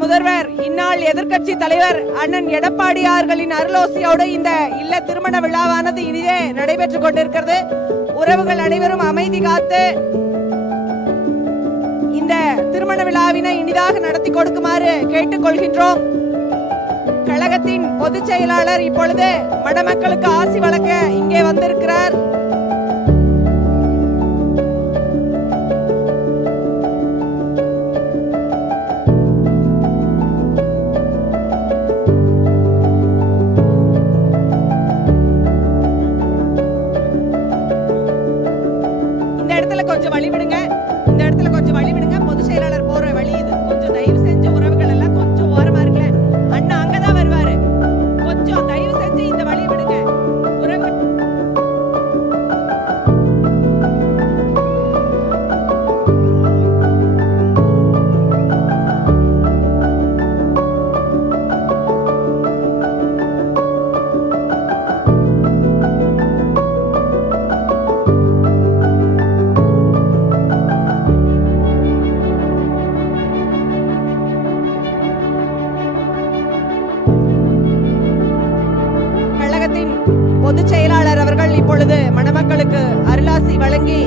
முதல்வர் இந்நாள் எதிர்க்கட்சி தலைவர் அண்ணன் எடப்பாடியார்களின் அருளோசியோடு இந்த இல்ல திருமண விழாவானது இனிதே நடைபெற்றுக் கொண்டிருக்கிறது. உறவுகள் அனைவரும் அமைதி காத்து இந்த திருமண விழாவினை இனிதாக நடத்தி கொடுக்குமாறு கேட்டுக்கொள்கின்றோம். கழகத்தின் பொதுச் செயலாளர் இப்பொழுது மணமக்களுக்கு ஆசி வழங்க இங்கே வந்திருக்கிறார். இந்த இடத்துல கொஞ்சம் வழி விடுங்க, இந்த இடத்துல கொஞ்சம் வழி விடுங்க. பொதுச் செயலாளர் போற வழி இது. கொஞ்சம் தயவு செஞ்சு உறவுகள் எல்லாம் கொஞ்சம் ஓரமா இருங்களேன். அண்ணா அங்கதான் வருவாரு. கொஞ்சம் தயவு செஞ்சு இந்த வழி விடுங்க. உறவு கழகத்தின் பொதுச் செயலாளர் அவர்கள் இப்பொழுது மணமக்களுக்கு அருளாசி வழங்கி